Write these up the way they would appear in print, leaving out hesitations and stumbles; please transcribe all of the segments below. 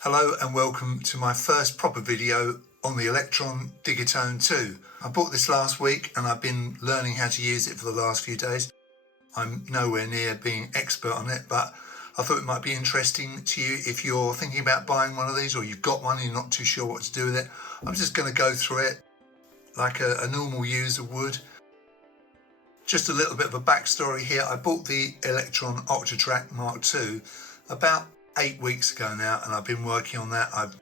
Hello and welcome to my first proper video on the Elektron Digitone II. I bought this last week and I've been learning how to use it for the last few days. I'm nowhere near being expert on it, but I thought it might be interesting to you if you're thinking about buying one of these or you've got one and you're not too sure what to do with it. I'm just going to go through it like a normal user would. Just a little bit of a backstory here. I bought the Elektron Octatrack Mark II about 8 weeks ago now, and I've been working on that. I've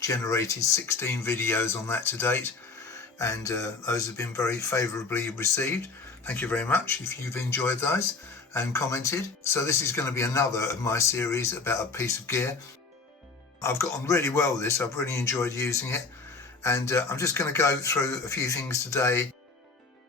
generated 16 videos on that to date, and those have been very favourably received. Thank you very much if you've enjoyed those and commented. So this is going to be another of my series about a piece of gear. I've got on really well with this. I've really enjoyed using it, and I'm just going to go through a few things today.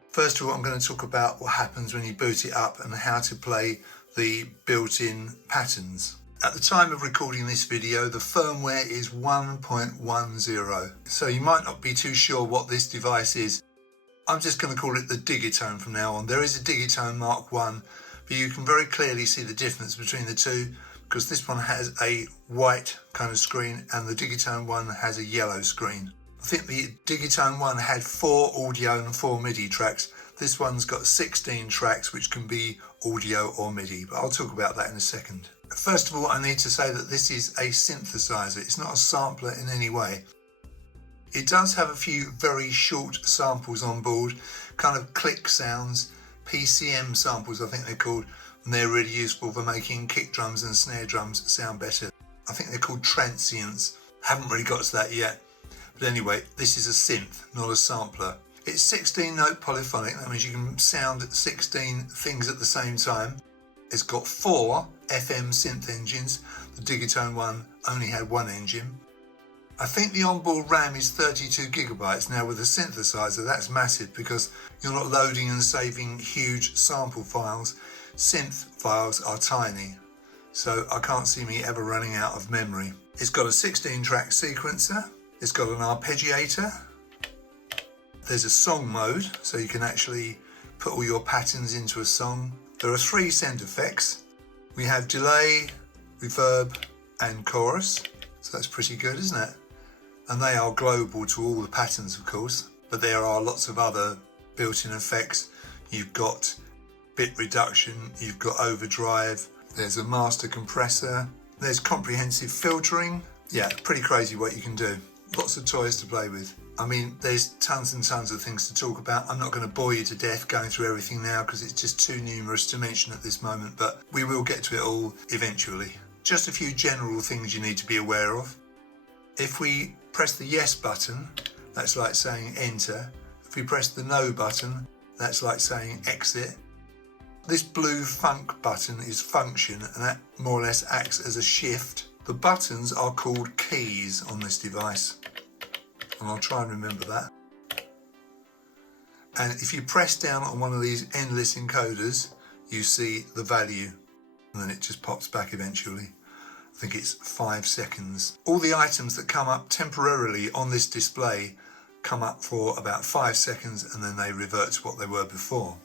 First of all, I'm going to talk about what happens when you boot it up and how to play the built-in patterns. At the time of recording this video, the firmware is 1.10, so you might not be too sure what this device is. I'm just going to call it the Digitone from now on. There is a Digitone Mark I, but you can very clearly see the difference between the two because this one has a white kind of screen and the Digitone I has a yellow screen. I think the Digitone I had 4 audio and 4 MIDI tracks. This one's got 16 tracks which can be audio or MIDI, but I'll talk about that in a second. First of all, I need to say that this is a synthesizer. It's not a sampler in any way. It does have a few very short samples on board, kind of click sounds, PCM samples I think they're called, and they're really useful for making kick drums and snare drums sound better. I think they're called transients. Haven't really got to that yet. But anyway, this is a synth, not a sampler. It's 16-note polyphonic. That means you can sound 16 things at the same time. It's got 4 FM synth engines. The Digitone I only had 1 engine. I think the onboard RAM is 32 gigabytes. Now with a synthesizer, that's massive because you're not loading and saving huge sample files. Synth files are tiny, so I can't see me ever running out of memory. It's got a 16-track sequencer. It's got an arpeggiator. There's a song mode, so you can actually put all your patterns into a song. There are 3 sound effects. We have delay, reverb, and chorus. So that's pretty good, isn't it? And they are global to all the patterns, of course. But there are lots of other built-in effects. You've got bit reduction, you've got overdrive, there's a master compressor, there's comprehensive filtering. Yeah, pretty crazy what you can do. Lots of toys to play with. I mean, there's tons and tons of things to talk about. I'm not going to bore you to death going through everything now because it's just too numerous to mention at this moment, but we will get to it all eventually. Just a few general things you need to be aware of. If we press the yes button, that's like saying enter. If we press the no button, that's like saying exit. This blue funk button is function, and that more or less acts as a shift. The buttons are called keys on this device, and I'll try and remember that. And if you press down on one of these endless encoders, you see the value, and then it just pops back eventually. I think it's 5 seconds. All the items that come up temporarily on this display come up for about 5 seconds, and then they revert to what they were before.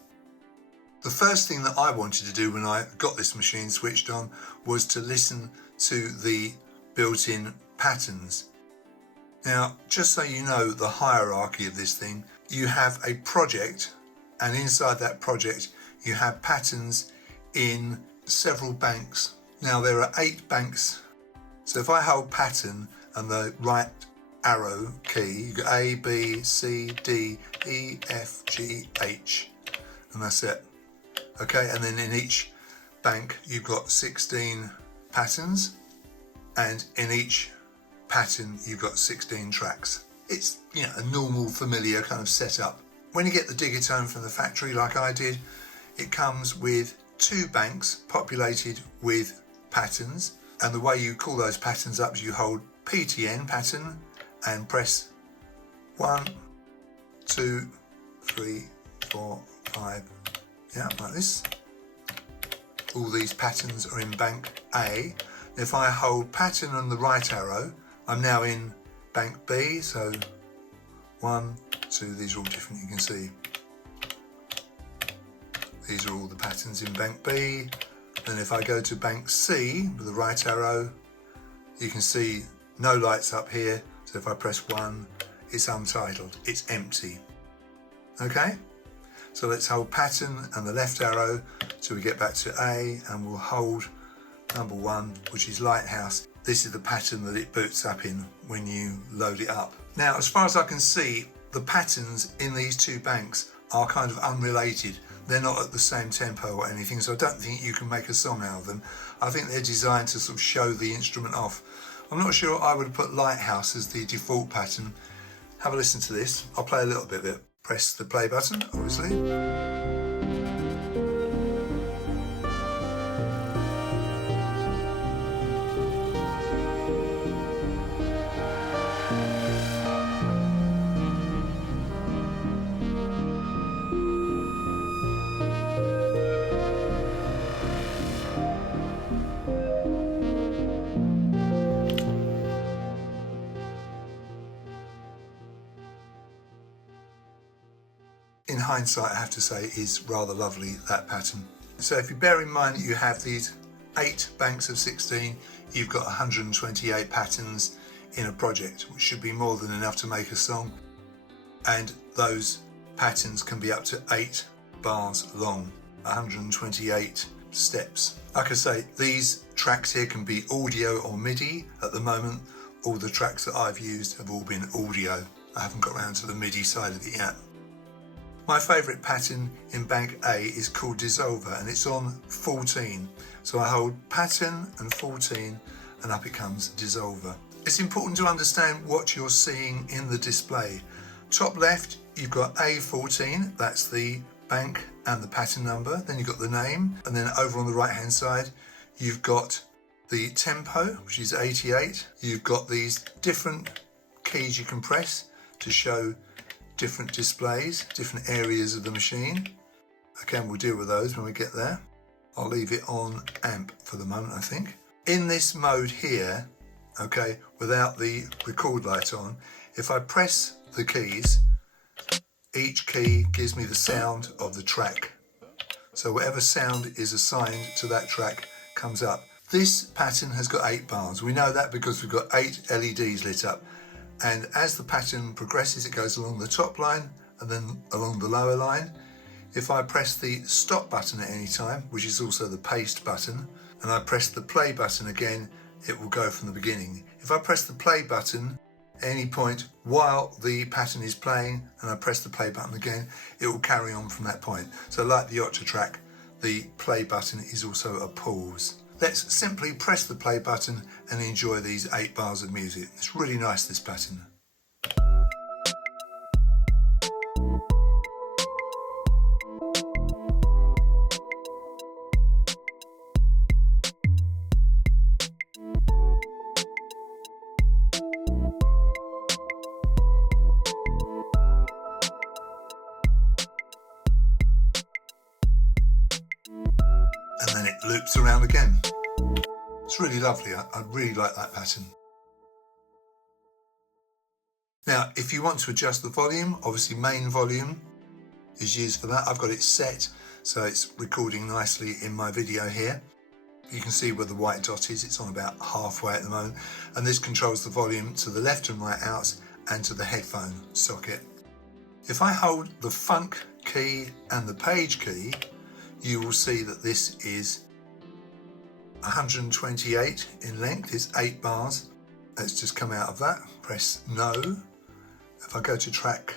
The first thing that I wanted to do when I got this machine switched on was to listen to the built-in patterns. Now, just so you know the hierarchy of this thing, you have a project, and inside that project you have patterns in several banks. Now there are 8 banks, so if I hold pattern and the right arrow key, you got A, B, C, D, E, F, G, H, and that's it. Okay, and then in each bank you've got 16 patterns, and in each pattern you've got 16 tracks. It's, you know, a normal familiar kind of setup. When you get the Digitone from the factory like I did, it comes with 2 banks populated with patterns, and the way you call those patterns up is you hold PTN pattern and press 1, 2, 3, 4, 5, yeah, like this. All these patterns are in bank A. If I hold pattern and the right arrow, I'm now in bank B, so 1, 2, these are all different, you can see. These are all the patterns in bank B. Then if I go to bank C with the right arrow, you can see no lights up here. So if I press 1, it's untitled, it's empty. Okay, so let's hold pattern and the left arrow till we get back to A, and we'll hold number 1, which is lighthouse. This is the pattern that it boots up in when you load it up. Now, as far as I can see, the patterns in these two banks are kind of unrelated. They're not at the same tempo or anything, so I don't think you can make a song out of them. I think they're designed to sort of show the instrument off. I'm not sure I would put lighthouse as the default pattern. Have a listen to this. I'll play a little bit of it. Press the play button, obviously. In hindsight, I have to say, is rather lovely, that pattern. So if you bear in mind that you have these 8 banks of 16, you've got 128 patterns in a project, which should be more than enough to make a song. And those patterns can be up to 8 bars long, 128 steps. Like I say, these tracks here can be audio or MIDI. At the moment, all the tracks that I've used have all been audio. I haven't got around to the MIDI side of it yet. My favourite pattern in bank A is called Dissolver, and it's on 14. So I hold pattern and 14 and up it comes Dissolver. It's important to understand what you're seeing in the display. Top left, you've got A14, that's the bank and the pattern number. Then you've got the name, and then over on the right hand side, you've got the tempo, which is 88. You've got these different keys you can press to show different displays, different areas of the machine. Again, we'll deal with those when we get there. I'll leave it on amp for the moment, I think. In this mode here, okay, without the record light on, if I press the keys, each key gives me the sound of the track. So whatever sound is assigned to that track comes up. This pattern has got 8 bars. We know that because we've got 8 LEDs lit up. And as the pattern progresses, it goes along the top line and then along the lower line. If I press the stop button at any time, which is also the paste button, and I press the play button again, it will go from the beginning. If I press the play button at any point while the pattern is playing and I press the play button again, it will carry on from that point. So like the Octa track, the play button is also a pause. Let's simply press the play button and enjoy these 8 bars of music. It's really nice, this pattern. And then it loops around again. It's really lovely. I really like that pattern. Now, if you want to adjust the volume, obviously main volume is used for that. I've got it set so it's recording nicely in my video here. You can see where the white dot is. It's on about halfway at the moment. And this controls the volume to the left and right outs and to the headphone socket. If I hold the funk key and the page key, you will see that this is 128 in length. It's 8 bars. Let's just come out of that. Press no. If I go to track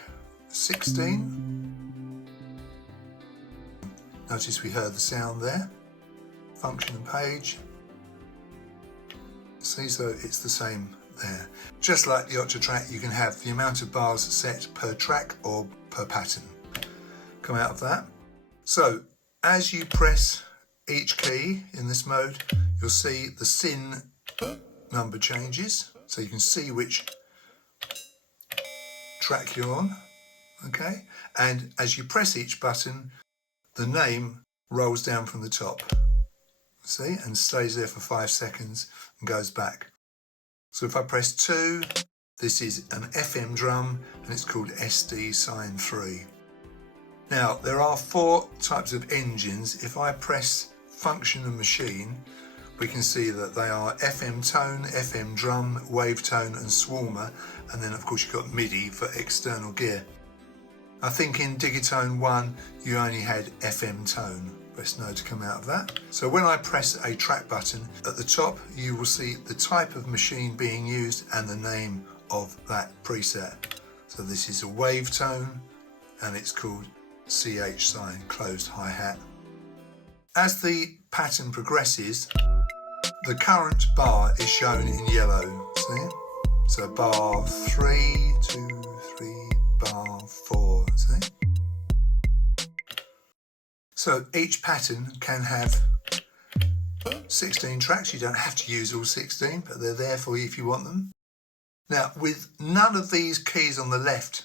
16, notice we heard the sound there. Function and page. See, so it's the same there. Just like the Octa track, you can have the amount of bars set per track or per pattern. Come out of that. So as you press each key in this mode, you'll see the SIN number changes, so you can see which track you're on, okay? And as you press each button, the name rolls down from the top, see, and stays there for 5 seconds and goes back. So if I press 2, this is an FM drum and it's called SD Sign 3. Now, there are 4 types of engines. If I press function and machine, we can see that they are FM tone, FM drum, wave tone and swarmer, and then of course you've got MIDI for external gear. I think in Digitone 1 you only had FM tone. Press no to come out of that. So when I press a track button at the top, you will see the type of machine being used and the name of that preset. So this is a wave tone and it's called CH sign, closed hi-hat. As the pattern progresses, the current bar is shown in yellow, see? So bar 3, 2, 3, bar 4, see? So each pattern can have 16 tracks. You don't have to use all 16, but they're there for you if you want them. Now, with none of these keys on the left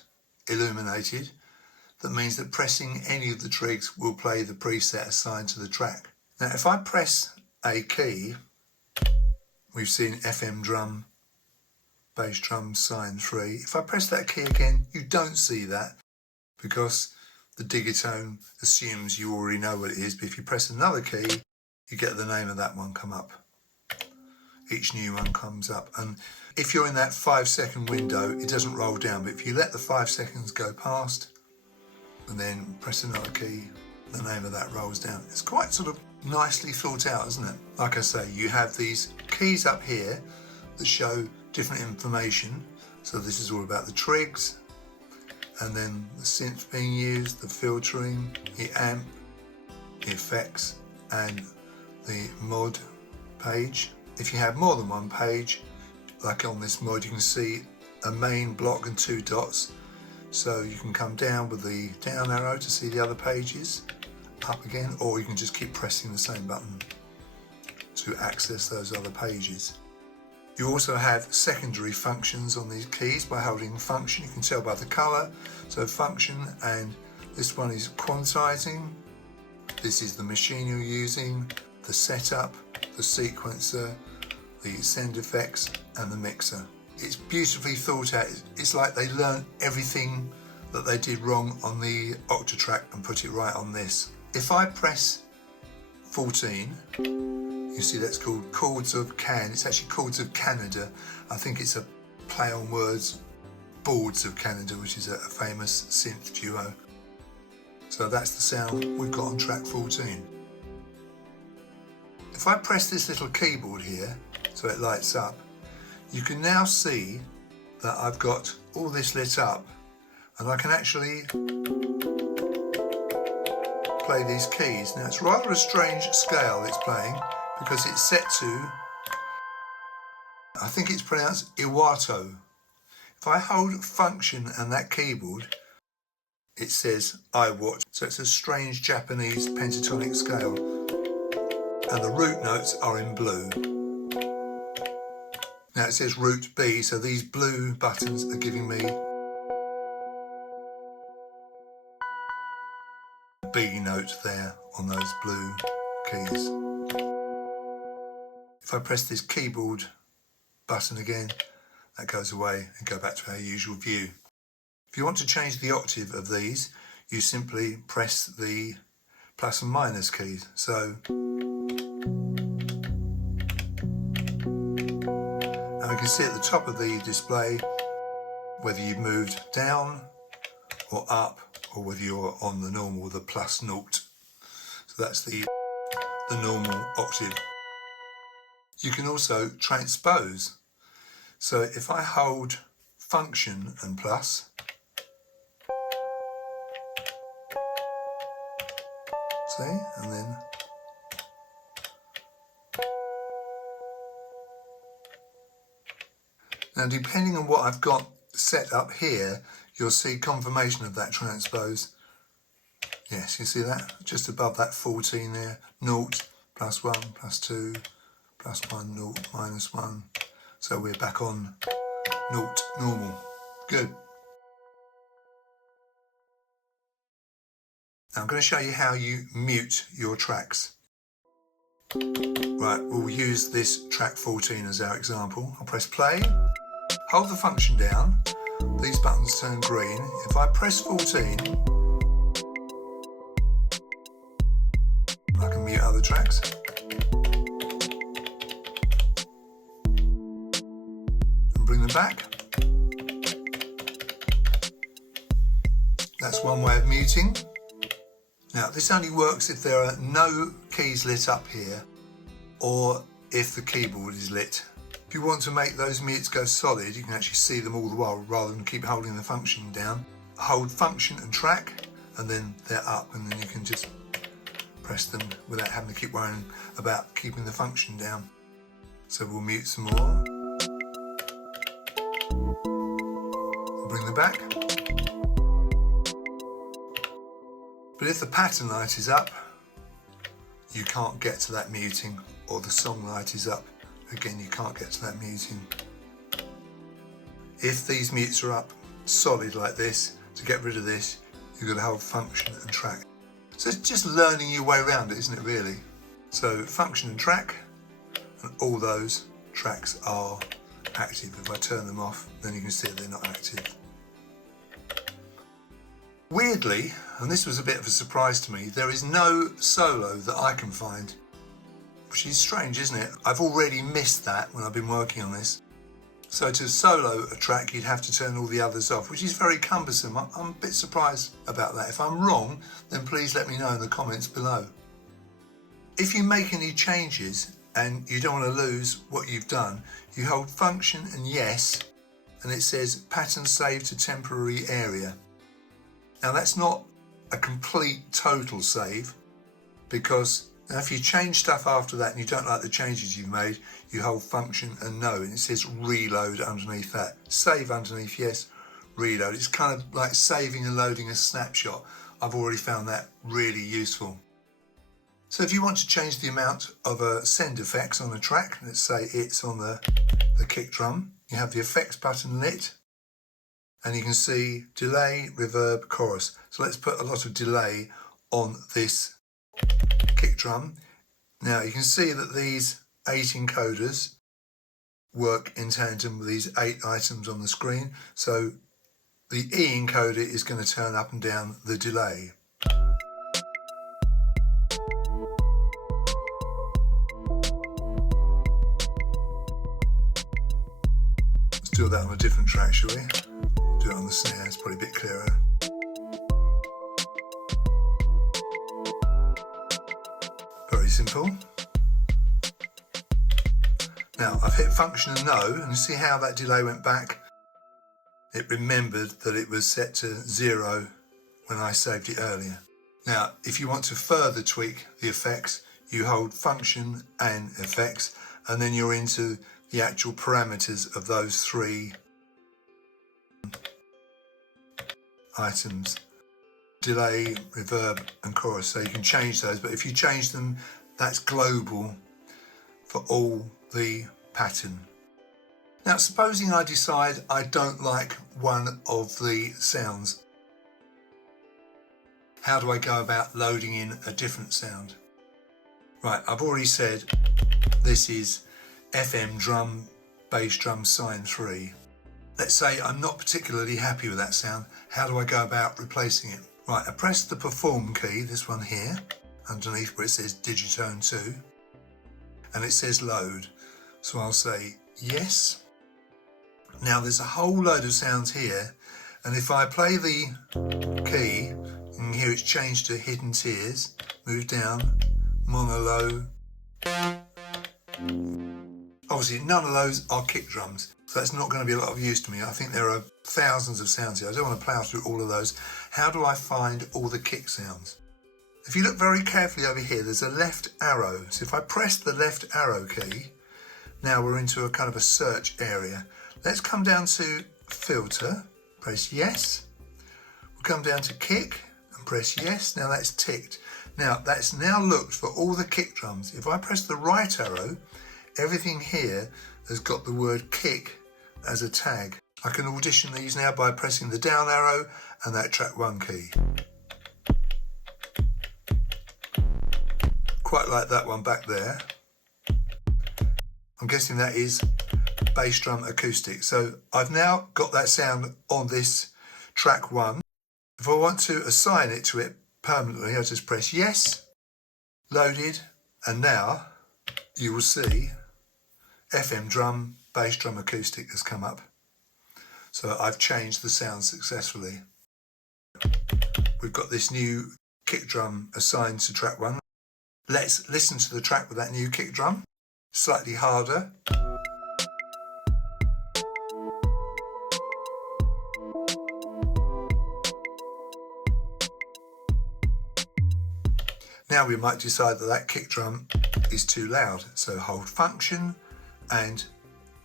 illuminated, that means that pressing any of the trigs will play the preset assigned to the track. Now, if I press a key, we've seen FM drum, bass drum, sign 3. If I press that key again, you don't see that because the Digitone assumes you already know what it is, but if you press another key, you get the name of that one come up. Each new one comes up, and if you're in that 5-second window, it doesn't roll down, but if you let the 5 seconds go past and then press another key, the name of that rolls down. It's quite sort of nicely thought out, isn't it? Like I say, you have these keys up here that show different information. So this is all about the trigs, and then the synth being used, the filtering, the amp, the effects, and the mod page. If you have more than one page, like on this mod, you can see a main block and 2 dots. So you can come down with the down arrow to see the other pages, up again, or you can just keep pressing the same button to access those other pages. You also have secondary functions on these keys by holding function. You can tell by the colour. So function, and this one is quantizing. This is the machine you're using, the setup, the sequencer, the send effects and the mixer. It's beautifully thought out. It's like they learned everything that they did wrong on the Octatrack and put it right on this. If I press 14, you see that's called Chords of Can. It's actually Chords of Canada. I think it's a play on words, Boards of Canada, which is a famous synth duo. So that's the sound we've got on track 14. If I press this little keyboard here, so it lights up, you can now see that I've got all this lit up, and I can actually play these keys. Now it's rather a strange scale it's playing because it's set to, I think it's pronounced Iwato. If I hold function and that keyboard, it says I watch. So it's a strange Japanese pentatonic scale, and the root notes are in blue. Now it says root B, so these blue buttons are giving me a B note there on those blue keys. If I press this keyboard button again, that goes away and go back to our usual view. If you want to change the octave of these, you simply press the plus and minus keys. So, and we can see at the top of the display whether you've moved down or up, or whether you're on the normal, the plus naught. So that's the normal octave. You can also transpose. So if I hold function and plus, see, and then now depending on what I've got set up here, you'll see confirmation of that transpose. Yes, you see that? Just above that 14 there, 0, plus 1, plus 2, plus 1, 0, minus 1. So we're back on 0, normal. Good. Now I'm going to show you how you mute your tracks. Right, we'll use this track 14 as our example. I'll press play, hold the function down, these buttons turn green. If I press 14, I can mute other tracks. bring them back. That's one way of muting. Now this only works if there are no keys lit up here or if the keyboard is lit. If you want to make those mutes go solid, you can actually see them all the while rather than keep holding the function down. Hold function and track and then they're up, and then you can just press them without having to keep worrying about keeping the function down. So we'll mute some more. Bring them back. But if the pattern light is up, you can't get to that muting, or the song light is up, again you can't get to that muting. If these mutes are up solid like this, to get rid of this, you've got to hold function and track. So it's just learning your way around it, isn't it really? So function and track, and all those tracks are active. If I turn them off, then you can see they're not active. Weirdly, and this was a bit of a surprise to me, there is no solo that I can find, which is strange, isn't it? I've already missed that when I've been working on this. So to solo a track, you'd have to turn all the others off, which is very cumbersome. I'm a bit surprised about that. If I'm wrong, then please let me know in the comments below. If you make any changes and you don't want to lose what you've done, you hold function and yes, and it says pattern saved to temporary area. Now that's not a complete total save, because now if you change stuff after that and you don't like the changes you've made, you hold function and no, and it says reload underneath that. Save underneath yes, reload. It's kind of like saving and loading a snapshot. I've already found that really useful. So if you want to change the amount of send effects on a track, let's say it's on the kick drum, you have the effects button lit, and you can see delay, reverb, chorus. So let's put a lot of delay on this kick drum. Now you can see that these 8 encoders work in tandem with these 8 items on the screen. So the E encoder is going to turn up and down the delay. Let's do that on a different track, shall we? Do it on the snare, it's probably a bit clearer. Very simple. Now I've hit function and no, and you see how that delay went back? It remembered that it was set to 0 when I saved it earlier. Now if you want to further tweak the effects, you hold function and effects, and then you're into the actual parameters of those 3 items: delay, reverb and chorus. So you can change those, but if you change them, that's global for all the pattern. Now supposing I decide I don't like one of the sounds, how do I go about loading in a different sound? Right, I've already said this is FM drum, bass drum, sine 3. Let's say I'm not particularly happy with that sound. How do I go about replacing it? Right, I press the perform key, this one here, underneath where it says Digitone II, and it says load. So I'll say yes. Now there's a whole load of sounds here, and if I play the key, you can hear it's changed to hidden tears, move down, mono low. Obviously none of those are kick drums, so that's not going to be a lot of use to me. I think there are thousands of sounds here. I don't want to plough through all of those. How do I find all the kick sounds? If you look very carefully over here, there's a left arrow. So if I press the left arrow key, now we're into a kind of a search area. Let's come down to filter, press yes. We'll come down to kick and press yes. Now that's ticked. Now that's now looked for all the kick drums. If I press the right arrow, everything here has got the word kick as a tag. I can audition these now by pressing the down arrow and that track 1 key. Quite like that one back there. I'm guessing that is bass drum acoustic. So I've now got that sound on this track 1. If I want to assign it to it permanently, I just press yes, loaded, and now you will see FM drum, bass drum acoustic has come up. So I've changed the sound successfully. We've got this new kick drum assigned to track 1. Let's listen to the track with that new kick drum. Slightly harder. Now we might decide that that kick drum is too loud. So hold function and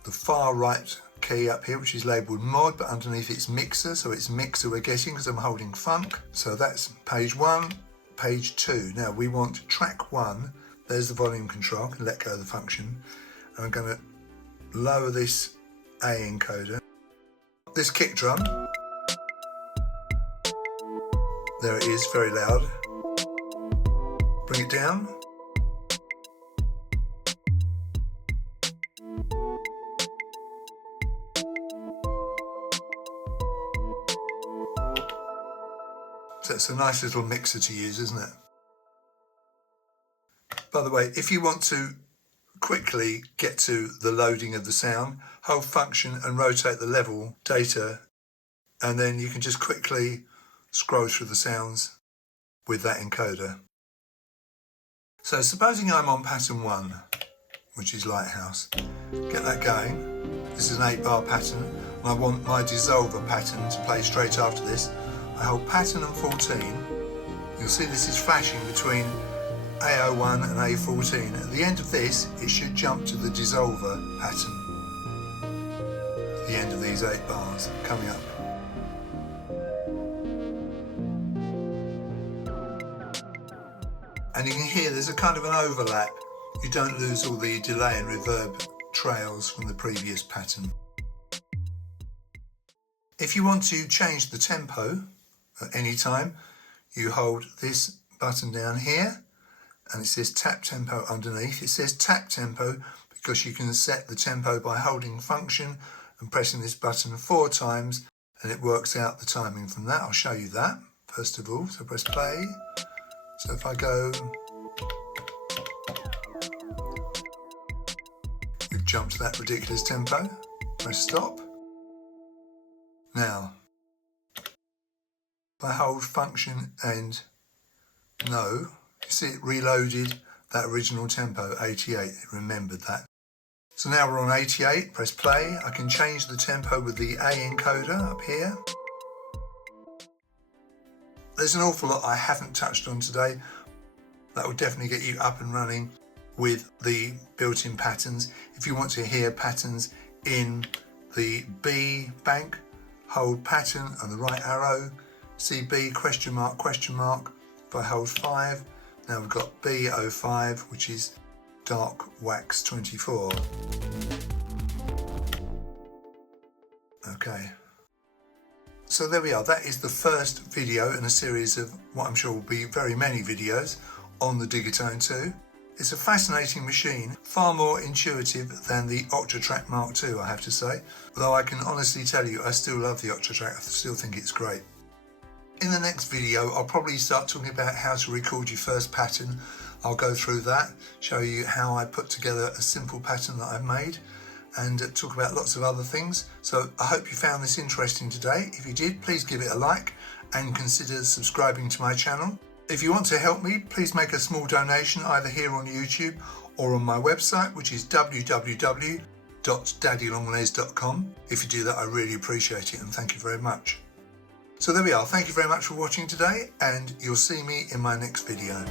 the far right key up here, which is labelled mod, but underneath it's mixer. So it's mixer we're getting because I'm holding funk. So that's page 1, page 2. Now we want track 1. There's the volume control. I can let go of the function. And I'm going to lower this A encoder. This kick drum. There it is, very loud. Bring it down. So it's a nice little mixer to use, isn't it? By the way, if you want to quickly get to the loading of the sound, hold function and rotate the level data, and then you can just quickly scroll through the sounds with that encoder. So supposing I'm on pattern 1, which is Lighthouse, get that going. This is an 8-bar pattern, and I want my dissolver pattern to play straight after this. I hold pattern and 14. You'll see this is flashing between A01 and A14. At the end of this, it should jump to the dissolver pattern. The end of these 8 bars coming up. And you can hear there's a kind of an overlap. You don't lose all the delay and reverb trails from the previous pattern. If you want to change the tempo at any time, you hold this button down here and it says tap tempo underneath. It says tap tempo because you can set the tempo by holding function and pressing this button 4 times, and it works out the timing from that. I'll show you that first of all. So press play. So if I go, we've jumped to that ridiculous tempo, press stop. Now, if I hold function and no, you see it reloaded that original tempo, 88, it remembered that. So now we're on 88, press play. I can change the tempo with the A encoder up here. There's an awful lot I haven't touched on today that will definitely get you up and running with the built-in patterns. If you want to hear patterns in the B bank, hold pattern and the right arrow, see B question mark, if I hold 5, now we've got B05, which is dark wax 24. Okay. So there we are, that is the first video in a series of what I'm sure will be very many videos on the Digitone II. It's a fascinating machine, far more intuitive than the Octatrack Mark II, I have to say. Though I can honestly tell you, I still love the Octatrack, I still think it's great. In the next video, I'll probably start talking about how to record your first pattern. I'll go through that, show you how I put together a simple pattern that I've made, and talk about lots of other things. So I hope you found this interesting today. If you did, please give it a like and consider subscribing to my channel. If you want to help me, please make a small donation either here on YouTube or on my website, which is www.daddylonglegs.com. If you do that, I really appreciate it and thank you very much. So there we are. Thank you very much for watching today, and you'll see me in my next video.